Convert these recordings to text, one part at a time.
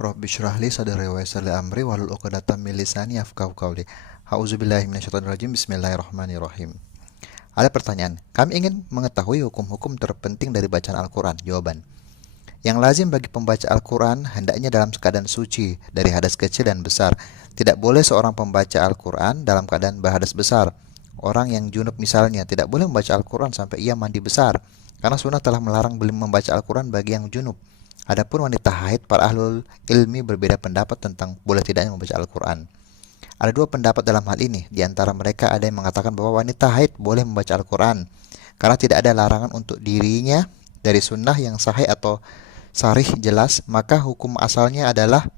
Rabbi shrah li sadri wa yassir li amri wahlul 'uqdatam min lisani yafqahu qawli. A'udzubillahi minasyaitonirrajim. Bismillahirrahmanirrahim. Ada pertanyaan. Kami ingin mengetahui hukum-hukum terpenting dari bacaan Al-Quran. Jawaban. Yang lazim bagi pembaca Al-Quran hendaknya dalam keadaan suci dari hadas kecil dan besar. Tidak boleh seorang pembaca Al-Quran dalam keadaan berhadas besar. Orang yang junub misalnya tidak boleh membaca Al-Quran sampai ia mandi besar, karena sunnah telah melarang belum membaca Al-Quran bagi yang junub. Adapun wanita haid, para ahlul ilmi berbeda pendapat tentang boleh tidaknya membaca Al-Quran. Ada dua pendapat dalam hal ini. Di antara mereka ada yang mengatakan bahwa wanita haid boleh membaca Al-Quran karena tidak ada larangan untuk dirinya dari sunnah yang sahih atau sarih jelas, maka hukum asalnya adalah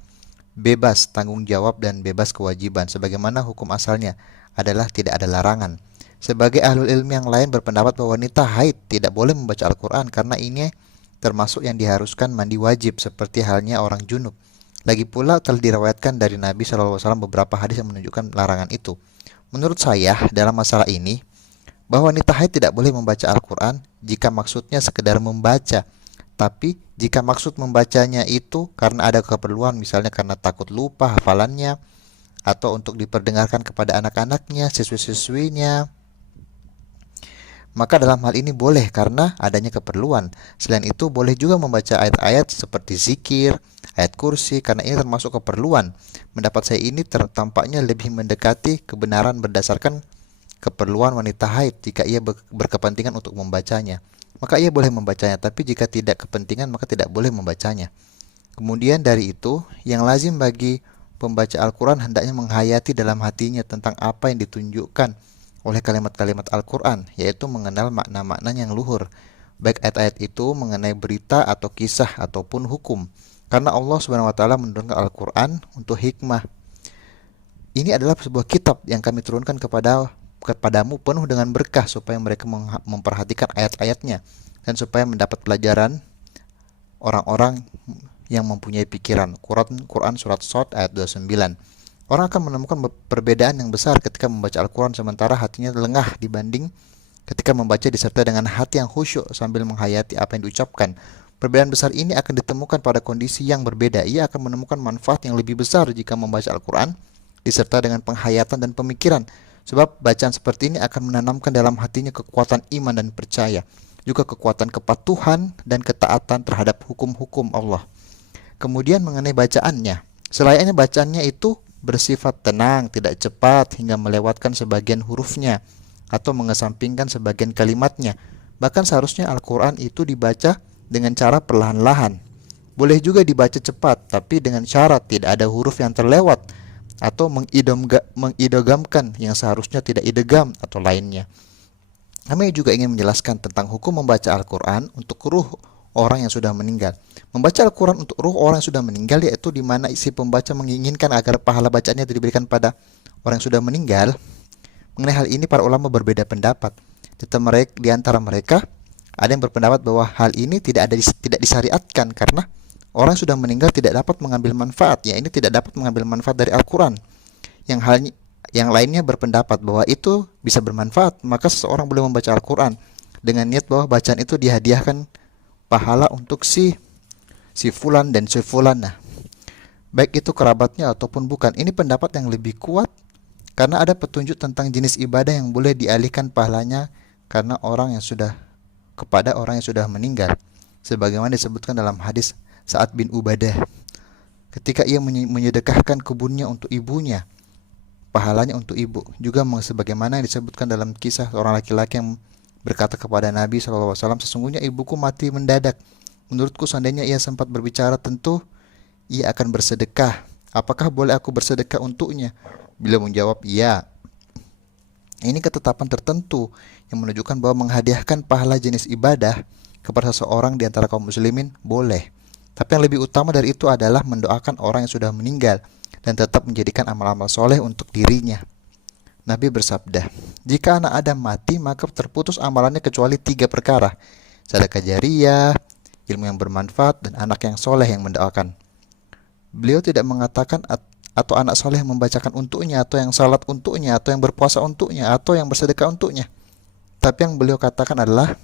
bebas tanggung jawab dan bebas kewajiban, sebagaimana hukum asalnya adalah tidak ada larangan. Sebagai ahlul ilmi yang lain berpendapat bahwa wanita haid tidak boleh membaca Al-Quran karena ini termasuk yang diharuskan mandi wajib seperti halnya orang junub. Lagi pula telah diriwayatkan dari Nabi SAW beberapa hadis yang menunjukkan larangan itu. Menurut saya dalam masalah ini, bahwa wanita haid tidak boleh membaca Al-Quran jika maksudnya sekedar membaca. Tapi jika maksud membacanya itu karena ada keperluan, misalnya karena takut lupa hafalannya, atau untuk diperdengarkan kepada anak-anaknya, siswi-siswinya, maka dalam hal ini boleh karena adanya keperluan. Selain itu boleh juga membaca ayat-ayat seperti zikir, ayat kursi, karena ini termasuk keperluan. Pendapat saya ini tampaknya lebih mendekati kebenaran berdasarkan keperluan wanita haid. Jika ia berkepentingan untuk membacanya, maka ia boleh membacanya, tapi jika tidak kepentingan maka tidak boleh membacanya. Kemudian dari itu, yang lazim bagi pembaca Al-Quran hendaknya menghayati dalam hatinya tentang apa yang ditunjukkan oleh kalimat-kalimat Al-Quran, yaitu mengenal makna-makna yang luhur, baik ayat-ayat itu mengenai berita atau kisah ataupun hukum, karena Allah Subhanahu wa taala menurunkan Al-Quran untuk hikmah. Ini adalah sebuah kitab yang kami turunkan kepadamu penuh dengan berkah supaya mereka memperhatikan ayat-ayatnya dan supaya mendapat pelajaran orang-orang yang mempunyai pikiran. Quran surat Shad ayat 29. Orang akan menemukan perbedaan yang besar ketika membaca Al-Quran sementara hatinya lengah dibanding ketika membaca disertai dengan hati yang khusyuk sambil menghayati apa yang diucapkan. Perbedaan besar ini akan ditemukan pada kondisi yang berbeda. Ia akan menemukan manfaat yang lebih besar jika membaca Al-Quran disertai dengan penghayatan dan pemikiran. Sebab bacaan seperti ini akan menanamkan dalam hatinya kekuatan iman dan percaya, juga kekuatan kepatuhan dan ketaatan terhadap hukum-hukum Allah. Kemudian mengenai bacaannya, selayaknya bacaannya itu bersifat tenang, tidak cepat hingga melewatkan sebagian hurufnya atau mengesampingkan sebagian kalimatnya. Bahkan seharusnya Al-Quran itu dibaca dengan cara perlahan-lahan. Boleh juga dibaca cepat, tapi dengan syarat tidak ada huruf yang terlewat atau mengidogamkan yang seharusnya tidak idegam atau lainnya. Kami juga ingin menjelaskan tentang hukum membaca Al-Quran untuk ruh orang yang sudah meninggal. Membaca Al-Quran untuk ruh orang yang sudah meninggal, yaitu di mana isi pembaca menginginkan agar pahala bacaannya diberikan pada orang yang sudah meninggal. Mengenai hal ini para ulama berbeda pendapat. Di antara mereka ada yang berpendapat bahwa hal ini tidak disyariatkan karena orang yang sudah meninggal tidak dapat mengambil manfaat. Ya, ini tidak dapat mengambil manfaat dari Al-Quran. Yang lainnya berpendapat bahwa itu bisa bermanfaat, maka seseorang boleh membaca Al-Quran dengan niat bahwa bacaan itu dihadiahkan pahala untuk si fulan dan si fulana, baik itu kerabatnya ataupun bukan. Ini pendapat yang lebih kuat karena ada petunjuk tentang jenis ibadah yang boleh dialihkan pahalanya karena kepada orang yang sudah meninggal, sebagaimana disebutkan dalam hadis Sa'ad bin Ubadah ketika ia menyedekahkan kebunnya untuk ibunya, pahalanya untuk ibu. Juga sebagaimana yang disebutkan dalam kisah seorang laki-laki yang berkata kepada Nabi SAW, sesungguhnya ibuku mati mendadak. Menurutku seandainya ia sempat berbicara, tentu ia akan bersedekah. Apakah boleh aku bersedekah untuknya? Beliau menjawab, iya. Ini ketetapan tertentu yang menunjukkan bahwa menghadiahkan pahala jenis ibadah kepada seseorang di antara kaum muslimin boleh. Tapi yang lebih utama dari itu adalah mendoakan orang yang sudah meninggal dan tetap menjadikan amal-amal soleh untuk dirinya. Nabi bersabda, jika anak Adam mati maka terputus amalannya kecuali 3 perkara: sedekah jariyah, ilmu yang bermanfaat, dan anak yang soleh yang mendoakan. Beliau tidak mengatakan atau anak soleh yang membacakan untuknya, atau yang salat untuknya, atau yang berpuasa untuknya, atau yang bersedekah untuknya. Tapi yang beliau katakan adalah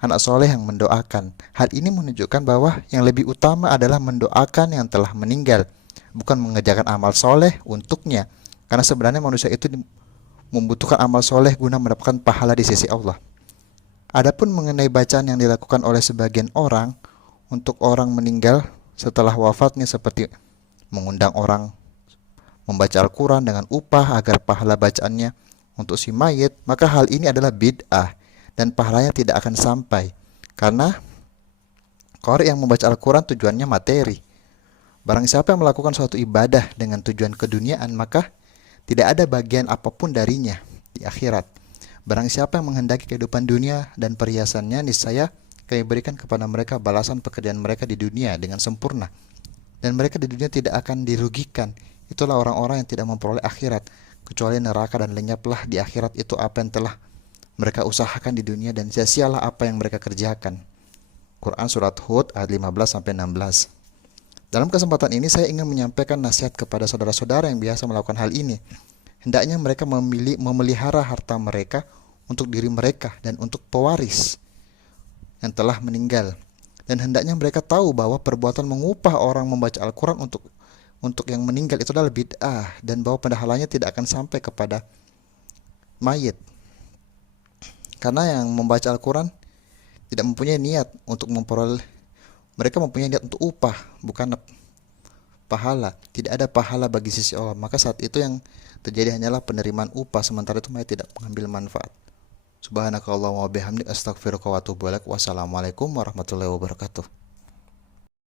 anak soleh yang mendoakan. Hal ini menunjukkan bahwa yang lebih utama adalah mendoakan yang telah meninggal, bukan mengerjakan amal soleh untuknya. Karena sebenarnya manusia itu membutuhkan amal soleh guna mendapatkan pahala di sisi Allah. Adapun mengenai bacaan yang dilakukan oleh sebagian orang untuk orang meninggal setelah wafatnya, seperti mengundang orang membaca Al-Quran dengan upah agar pahala bacaannya untuk si mayit, maka hal ini adalah bid'ah dan pahalanya tidak akan sampai. Karena qari yang membaca Al-Quran tujuannya materi. Barang siapa yang melakukan suatu ibadah dengan tujuan keduniaan, maka tidak ada bagian apapun darinya di akhirat. Barang siapa yang menghendaki kehidupan dunia dan perhiasannya, niscaya kami berikan kepada mereka balasan pekerjaan mereka di dunia dengan sempurna. Dan mereka di dunia tidak akan dirugikan. Itulah orang-orang yang tidak memperoleh akhirat, kecuali neraka, dan lenyaplah di akhirat itu apa yang telah mereka usahakan di dunia, dan sia-sialah apa yang mereka kerjakan. Quran Surat Hud ayat 15-16. Dalam kesempatan ini saya ingin menyampaikan nasihat kepada saudara-saudara yang biasa melakukan hal ini. Hendaknya mereka memelihara harta mereka untuk diri mereka dan untuk pewaris yang telah meninggal. Dan hendaknya mereka tahu bahwa perbuatan mengupah orang membaca Al-Quran untuk yang meninggal itu adalah bid'ah, dan bahwa pahalanya tidak akan sampai kepada mayit. Karena yang membaca Al-Quran tidak mempunyai niat untuk memperoleh, mereka mempunyai niat untuk upah, bukan pahala. Tidak ada pahala bagi sisi Allah. Maka saat itu yang terjadi hanyalah penerimaan upah, sementara itu mayat tidak mengambil manfaat. Subhanakallahumma wa bihamdik, astaghfiruka wa atubu ilaik. Wassalamualaikum warahmatullahi wabarakatuh.